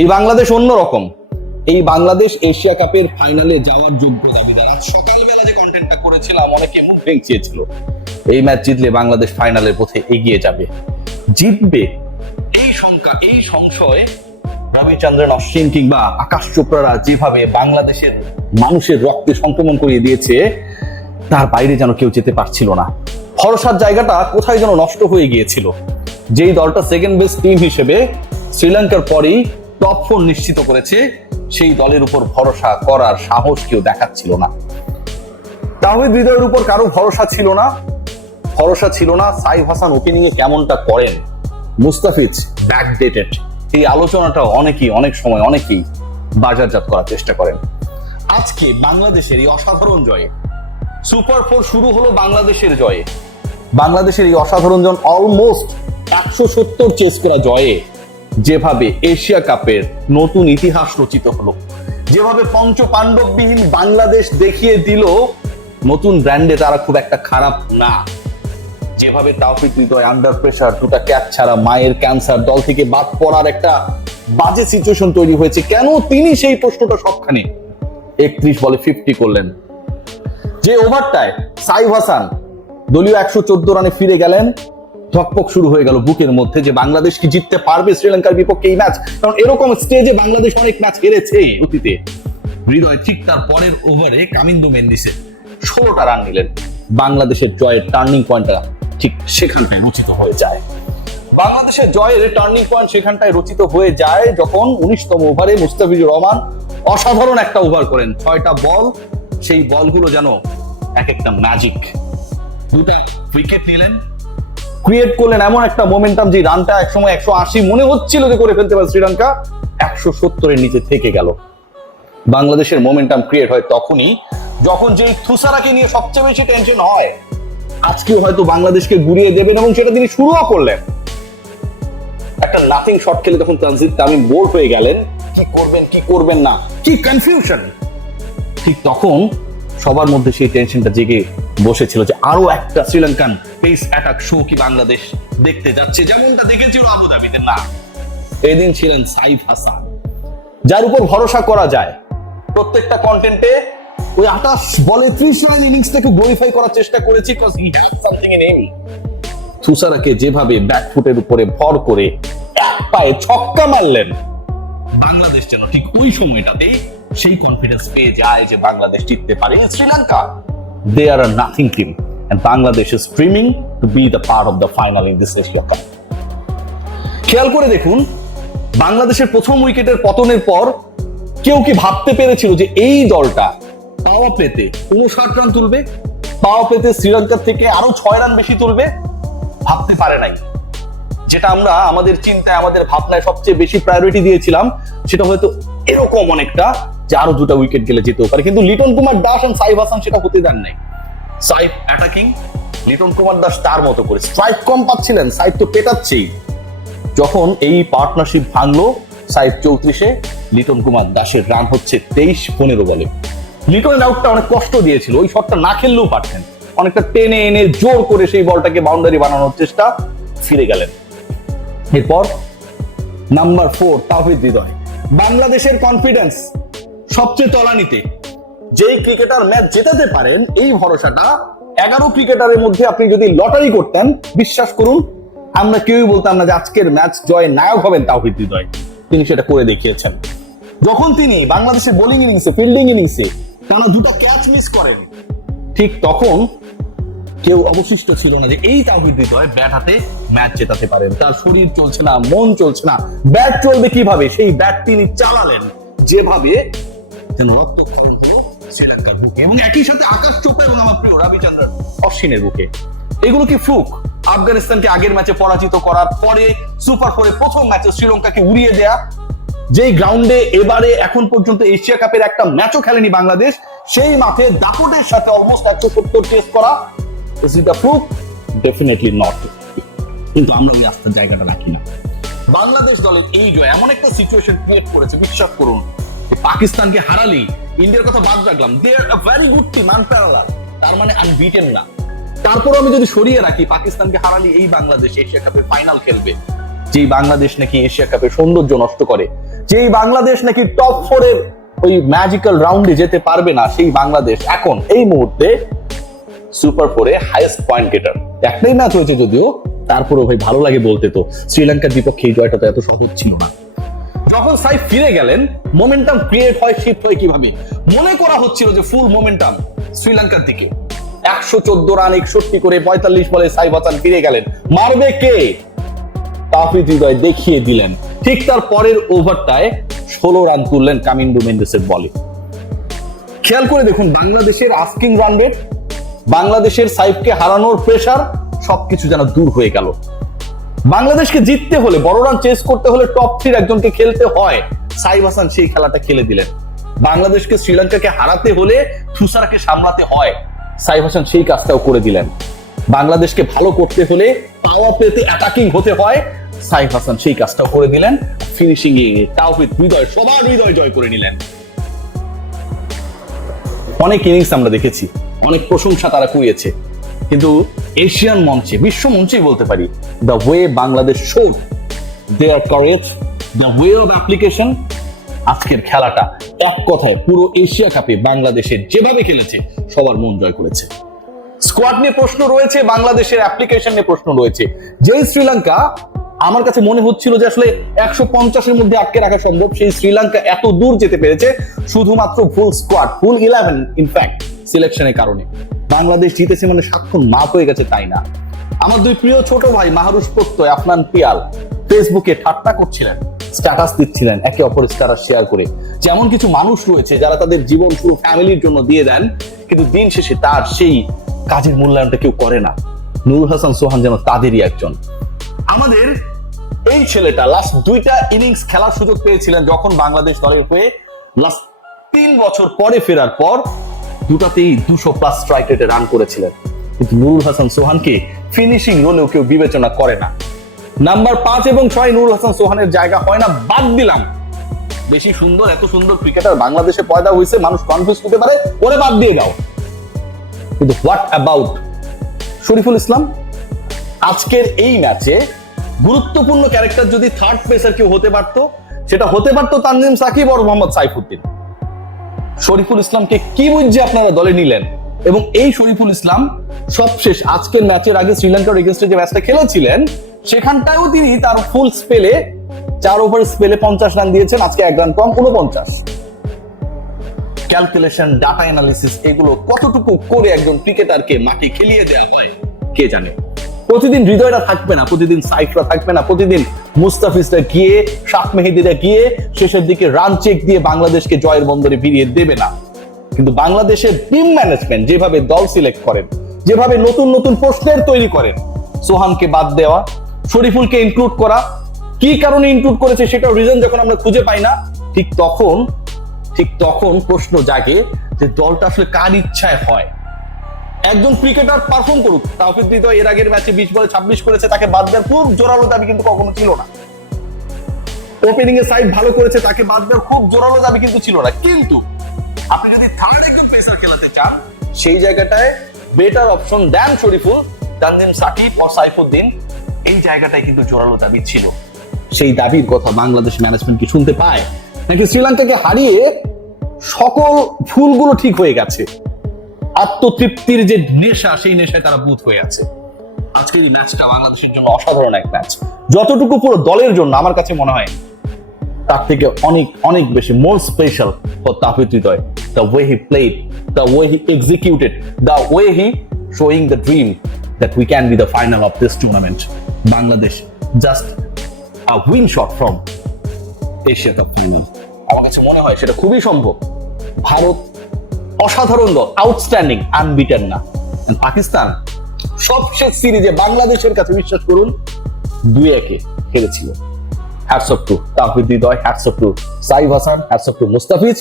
এই বাংলাদেশ অন্যরকম। এই বাংলাদেশ এশিয়া কাপের ফাইনালে যাওয়ার যোগ্য দাবিদার। আজ সকালবেলা যে কন্টেন্টটা করেছিলাম অনেকে মুখ ভেঙচিয়েছিল, এই ম্যাচ জিতলে বাংলাদেশ ফাইনালের পথে এগিয়ে যাবে, জিতবে এই শঙ্কা, এই সংশয় রবিচন্দ্রন অশ্বিন কিংবা আকাশ চোপড়ারা যেভাবে বাংলাদেশের মানুষের রক্তে সংক্রমণ করিয়ে দিয়েছে, তার বাইরে যেন কেউ যেতে পারছিল না। ভরসার জায়গাটা কোথায় যেন নষ্ট হয়ে গিয়েছিল। যেই দলটা সেকেন্ড বেস্ট টিম হিসেবে শ্রীলঙ্কার পরেই টপ 4 নিশ্চিত করেছে, সেই দলের উপর ভরসা করার সাহস কেউ দেখাচ্ছিল না। তাওহিদ হৃদয়ের উপর কারো ভরসা ছিল না, ভরসা ছিল না সাইফ হাসান ওপেনিং এ কেমনটা করেন, মুস্তাফিজ ব্যাকডেটেড, এই আলোচনাটাও অনেকেই অনেক সময় অনেকেই বাজারজাত করার চেষ্টা করেন। আজকে বাংলাদেশের এই অসাধারণ জয়ে, সুপার 4 শুরু হলো বাংলাদেশের জয়ে, বাংলাদেশের এই অসাধারণ জন অলমোস্ট 170 চেস করা জয়ে যেভাবে এশিয়া কাপের নতুন ইতিহাস রচিত হলো, যেভাবে পঞ্চ পাণ্ডববিহীন বাংলাদেশ দেখিয়ে দিল নতুন ব্র্যান্ডে তারা খুব একটা খারাপ না, যেভাবে তাওফিক হৃদয় আন্ডার প্রেসার দুটা ক্যাচ ছাড়া মায়ের ক্যান্সার দল থেকে বাদ পড়ার একটা বাজে সিচুয়েশন তৈরি হয়েছে, কেন তিনি সেই প্রশ্নটা সবখানে 31 বলে 50 করলেন। যে ওভারটায় সাইফ হাসান দলীয় 114 রানে ফিরে গেলেন, ধকপক শুরু হয়ে গেল বুকের মধ্যে যে বাংলাদেশ কি জিততে পারবে শ্রীলঙ্কার বিপক্ষে এই ম্যাচ, কারণ এরকম স্টেজে বাংলাদেশ অনেক ম্যাচ হেরেছে অতীতে। হৃদয় ঠিক তার পরের ওভারে কামিন্দু মেন্দিসে 16টা রান নিলেন, বাংলাদেশের জয়ের টার্নিং পয়েন্টটা ঠিক সেখানটায় রচিত হয়ে যায়। বাংলাদেশের জয়ের টার্নিং পয়েন্ট সেখানটায় রচিত হয়ে যায় যখন 19তম ওভারে মুস্তাফিজুর রহমান অসাধারণ একটা ওভার করেন, 6টা বল, সেই বলগুলো যেন এক একটা ম্যাজিক। দুটা উইকেট নিলেন, ক্রিয়েট করলেন এমন একটা মোমেন্টাম, যে রানটা একসময় 180 মনে হচ্ছিল যে করে ফেলতে পারে শ্রীলঙ্কা, 170-এর নিচে থেকে গেল। বাংলাদেশের মোমেন্টাম ক্রিয়েট হয় তখনই যখন যে থুসারাকে নিয়ে সবচেয়ে বেশি টেনশন হয়, আজকেও হয়তো বাংলাদেশকে গুড়িয়ে দেবেন এবং সেটা তিনি শুরুও করলেন। একটা নাথিং শট খেলে তখন তানজিদ তামিম বোল্ড হয়ে গেলেন, কি করবেন কি করবেন না, কি কনফিউশন। ঠিক তখন সবার মধ্যে সেই টেনশনটা জেগে বসেছিল যে আরো একটা শ্রীলঙ্কান পেস অ্যাটাক শো কি বাংলাদেশ দেখতে যাচ্ছে, যেমনটা দেখেছিল আবুধাবিতে। না, এদিন ছিলেন সাইফ হাসান, যার উপর ভরসা করা যায়। প্রত্যেকটা কন্টেন্টে ওই 28 বলে 30 রান ইনিংসটাকে গ্লোরিফাই করার চেষ্টা করেছি, because he has something in him. থুসারাকে যেভাবে ব্যাকফুটের উপরে ভর করে এক পায়ে ছক্কা মারলেন, বাংলাদেশ যেন ঠিক ওই সময়টাতেই সেই কনফিডেন্স পেয়ে যায় যে বাংলাদেশ জিততে পারে। Sri Lanka, they are a nothing team and Bangladesh is dreaming to be the part of the final in this Asia Cup. খেয়াল করে দেখুন, বাংলাদেশের প্রথম উইকেটের পতনের পর কেউ কি ভাবতে পেরেছিল যে এই দলটা পাওয়া প্লেতে 59 রান তুলবে, পাওয়া প্লেতে শ্রীলঙ্কার থেকে আরো 6 রান বেশি তুলবে? ভাবতে পারে নাই। যেটা আমরা আমাদের চিন্তায় আমাদের ভাবনায় সবচেয়ে বেশি প্রায়োরিটি দিয়েছিলাম, সেটা হয়তো এরকম অনেকটা যে আরো 2টা উইকেট গেলে যেতেও পারে, কিন্তু লিটন কুমার দাস আর সাইফ হাসান সেটা হতে দেন নাই। সাইফ অ্যাটাকিং, লিটন কুমার দাস তার মতো করে স্ট্রাইক কম পাচ্ছিলেন, সাইফ তো পেটাচ্ছেই। যখন এই পার্টনারশিপ ভাঙলো সাইফ 34-এ, লিটন কুমার দাসের রান হচ্ছে 23-15 বলে। লিটনের আউটটা অনেক কষ্ট দিয়েছিল, ওই শটটা না খেললেও পারতেন, অনেকটা টেনে এনে জোর করে সেই বলটাকে বাউন্ডারি বানানোর চেষ্টা, ফিরে গেলেন। এরপর নাম্বার 4 তাওহিদ হৃদয়, বাংলাদেশের কনফিডেন্স সবচেয়ে তলানিতে। যেই ক্রিকেটার ম্যাচ জেতাতে পারেন, এই ভরসাটা 11 ক্রিকেটারের মধ্যে আপনি যদি লটারি করতেন, বিশ্বাস করুন আমরা কেউই বলতাম না যে আজকের ম্যাচ জয় নায়ক হবেন তাওহিদ হৃদয়। তিনি সেটা করে দেখিয়েছেন। যখন তিনি বাংলাদেশের বোলিং ইনিংসে, ফিল্ডিং ইনিংসে টানা 2টা ক্যাচ মিস করেন, ঠিক তখন কেউ অবশিষ্ট ছিল না যে এই তাওহিদ হৃদয় ব্যাট হাতে ম্যাচ জেতাতে পারেন। তার শরীর চলছে না, মন চলছে না, ব্যাট চলবে কিভাবে, সেই ব্যাট তিনি চালালেন যেভাবে যেন রক্তক্ষরণ হলো শ্রীলঙ্কার বুকে, এবং একই সাথে আকাশ চোপড়া এবং আমার প্রিয় রবিচন্দ্রন অশ্বিনের বুকে। এগুলো কি ফ্লুক? আফগানিস্তানকে আগের ম্যাচে পরাজিত করার পরে সুপার 4-এ প্রথম ম্যাচে শ্রীলঙ্কাকে উড়িয়ে দেয়া, যেই গ্রাউন্ডে এবারে এখন পর্যন্ত এশিয়া কাপের একটা ম্যাচও খেলেনি বাংলাদেশ, সেই মাঠে দাপটের সাথে অলমোস্ট 170 টেস্ট করা, is it a fluke? Definitely not. কিন্তু আমরা ওই আস্থার জায়গাটা রাখি না। বাংলাদেশ দলের এই জয় এমন একটা সিচুয়েশন ক্রিয়েট করেছে, বিশ্বাস করুন, পাকিস্তানকে হারালি, ইন্ডিয়ার কথা বাদ রাখলাম, they are a very good team, unparalleled, তার মানে আনবিটেন না। তারপর আমি যদি সরিয়ে রাখি, পাকিস্তানকে হারালি এই বাংলাদেশ এশিয়া কাপের ফাইনাল খেলবে, যেই বাংলাদেশ নাকি এশিয়া কাপের সৌন্দর্য নষ্ট করে, যেই বাংলাদেশ নাকি টপ 4 এর ওই ম্যাজিক্যাল রাউন্ডে যেতে পারবে না, সেই বাংলাদেশ এখন এই মুহূর্তে সুপার 4 এ হাইয়েস্ট পয়েন্ট গেটার। একটাই ম্যাচ হয়েছে যদিও, তারপরেও ভাই ভালো লাগে বলতে। তো শ্রীলঙ্কার বিপক্ষে এই জয়টা তো এত সহজ ছিল না। যখন সাইফ ফিরে গেলেন, মোমেন্টাম ক্রিয়েট হয়, শিফট হয় কিভাবে? মনে করা হচ্ছিল যে ফুল মোমেন্টাম শ্রীলঙ্কার দিকে। 114 রান 61 করে 45 বলে সাইফ হাসান ফিরে গেলেন। মারবে কে? তাওফিক হৃদয় দেখিয়ে দিলেন। ঠিক তার পরের ওভারটায় 16 রান তুললেন কামিন্ডো মেন্ডেসের বলে। খেয়াল করে দেখুন বাংলাদেশের আস্কিং রান রেট, বাংলাদেশের সাইফকে হারানোর প্রেসার সবকিছু যেন দূর হয়ে গেল। বাংলাদেশকে জিততে হলে, বড় রান চেস করতে হলে টপ 3 একজনকে খেলতে হয়। সাইফ হাসান সেই খেলাটা খেলে দিলেন। বাংলাদেশকে শ্রীলঙ্কাকে হারাতে হলে থুসারাকে সামলাতে হয়, সাইফ হাসান সেই কাজটাও করে দিলেন। বাংলাদেশকে ভালো করতে হলে পাওয়ার প্লেতে অ্যাটাকিং হতে হয়, সাইফ হাসান সেই কাজটাও করে দিলেন। ফিনিশিং এ তাওফিক হৃদয় সবার হৃদয় জয় করে নিলেন। অনেক ইনিংস আমরা দেখেছি, অনেক প্রশংসা তারা কুড়িয়েছে, কিন্তু এশিয়ান মঞ্চে, বিশ্ব মঞ্চেই বলতে পারি, the way Bangladesh showed their courage, the way of application, আজকের খেলাটা এক কথায় পুরো এশিয়া কাপে বাংলাদেশের যেভাবে খেলেছে সবার মন জয় করেছে। স্কোয়াড নিয়ে প্রশ্ন রয়েছে, বাংলাদেশের অ্যাপ্লিকেশন নিয়ে প্রশ্ন রয়েছে। যেই শ্রীলঙ্কা আমার কাছে মনে হচ্ছিল যে আসলে 150-এর মধ্যে আটকে রাখা সম্ভব, সেই শ্রীলঙ্কা এত দূর যেতে পেরেছে শুধুমাত্র ফুল স্কোয়াড, ফুল 11 ইনফ্যাক্ট সিলেকশনের কারণে। বাংলাদেশ জিতেছে মানে সাক্ষণ মাপ হয়ে গেছে তাই না। আমার দুই প্রিয় ছোট ভাই মাহরুষ প্রত্যয়, আফনান পিয়াল ফেসবুকে ঠাট্টা করছিলেন, স্ট্যাটাস দিচ্ছিলেন একে অপরের স্ট্যাটাস শেয়ার করে। যেমন কিছু মানুষ রয়েছে যারা তাদের জীবন পুরো ফ্যামিলির জন্য দিয়ে দেন, কিন্তু দিন শেষে তার সেই কাজের মূল্যায়নটা কেউ করে না। নুরুল হাসান সোহান যেন তাদেরই একজন। আমাদের এই ছেলেটা লাস্ট 2টা ইনিংস খেলার সুযোগ পেয়েছিলেন যখন বাংলাদেশ দলের হয়ে লাস্ট 3 বছর পরে ফেরার পর, দুটাতেই 200+ স্ট্রাইক রেটে রান করেছিলেন, কিন্তু নুরুল হাসান সোহানকে ফিনিশিং রোলেও কেউ বিবেচনা করে না। নাম্বার 5 এবং 6 নুরুল হাসান সোহানের জায়গা হয় না, বাদ দিলাম। বেশি সুন্দর, এত সুন্দর ক্রিকেটার বাংলাদেশে পয়দা হয়েছে, মানুষ কনফিউজ হতে পারে, ওরে বাদ দিয়ে দাও। কিন্তু হোয়াট অ্যাবাউট শরীফুল ইসলাম? আজকের এই ম্যাচে গুরুত্বপূর্ণ ক্যারেক্টার যদি থার্ড পেসার কেউ হতে পারতো, সেটা হতে পারতো তানজিম সাকিব আর মোহাম্মদ সাইফুদ্দিন। শরীফুল ইসলামকে কি বুঝে আপনারা দলে নিলেন? এবং এই শরীফুল ইসলাম সবশেষ আজকের ম্যাচের আগে শ্রীলঙ্কার এগেইনস্টে যে ম্যাচটা খেলেছিলেন, সেখানটাও তিনি তার ফুল স্পেলে 4 ওভার স্পেলে 50 রান দিয়েছেন। আজকে 1 রান কম, 49। ক্যালকুলেশন, ডাটা অ্যানালিসিস, এগুলো কতটুকু করে একজন ক্রিকেটারকে মাঠে খেলিয়ে দেওয়া হয় কে জানে। প্রতিদিন হৃদয়টা থাকবে না, প্রতিদিন সাইফরা থাকবে না, প্রতিদিন মুস্তাফিজরা গিয়ে, শাহ মেহেদিরা গিয়ে শেষের দিকে রান চেক দিয়ে বাংলাদেশকে জয়ের বন্দরে ভিড়িয়ে দেবে না। কিন্তু বাংলাদেশের টিম ম্যানেজমেন্ট যেভাবে দল সিলেক্ট করেন, যেভাবে নতুন নতুন প্রশ্নের তৈরি করেন, সোহানকে বাদ দেওয়া, শরীফুলকে ইনক্লুড করা, কি কারণে ইনক্লুড করেছে সেটাও রিজন যখন আমরা খুঁজে পাই না, ঠিক তখন প্রশ্ন জাগে যে দলটা আসলে কার ইচ্ছায় হয়। একজন ক্রিকেটার পারফর্ম করুক, তাওফিক হৃদয় এর আগের ম্যাচে 20 বলে 26 করেছে, তাকে বাদ দেওয়ার খুব জোরালো দাবি কিন্তু কখনো ছিল না। ওপেনিং এর সাইড ভালো করেছে, তাকে বাদ দেওয়ার খুব জোরালো দাবি কিন্তু ছিল না। কিন্তু আপনি যদি থার্ড একজন পেসার খেলাতে চান, সেই জায়গাটায় বেটার অপশন দেন শরীফুল, তানজিম সাকিব ও সাইফুদ্দিন, এই জায়গাটায় কিন্তু জোরালো দাবি ছিল। সেই দাবির কথা বাংলাদেশ ম্যানেজমেন্ট কি শুনতে পায়, নাকি শ্রীলঙ্কাকে হারিয়ে সকল ভুলগুলো ঠিক হয়ে গেছে? আত্মতৃপ্তির যে নেশা, সেই নেশায় তারা বুঁদ হয়ে আছে। আজকের এই ম্যাচটা বাংলাদেশের জন্য অসাধারণ এক ম্যাচ, যতটুকু পুরো দলের জন্য আমার কাছে মনে হয় তার থেকে অনেক অনেক বেশি মোর special for Taufiq Hridoy. The way he played, the way he executed, the way he showing the dream that we can be the final of this tournament. Bangladesh just a win shot from Asia cup final. আমার কাছে মনে হয় সেটা খুবই সম্ভব। ভারত অসাধারণ দল, outstanding, unbeaten না। পাকিস্তান সবশেষ সিরিজে বাংলাদেশের কাছে বিশ্বাস করুন 2-1 হেরেছিল। Hats off to Taufiq Hridoy, hats off to Saif Hasan, hats off to Mustafiz.